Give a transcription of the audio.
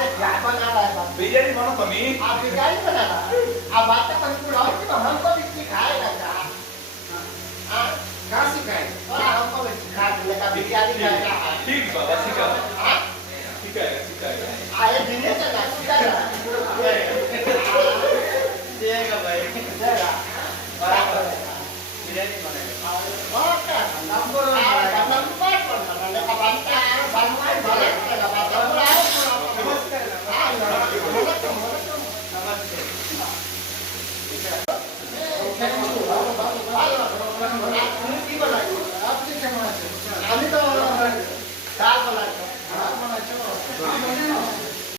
अरे क्या बना रहा है बाप? बिर्याणी बनवतो मी. आप बिरयानी बना रहा है? आप बात तो पुलाव की तो हमको भी सिखाएगा क्या? हाँ? का सिखाय और हमको भी सिखा देगा बिरयानी कैसा है? ठीक बाबा शिका. हाँ? ठीक आहे. आए दिने का ना सिखाएगा. देगा भाई देगा. बराबर बिर्याणी बनाएगा और क्या? नंबर वन बनाएगा. नंबर वन बनाने का बनता है. बनवाए भले का बनता है.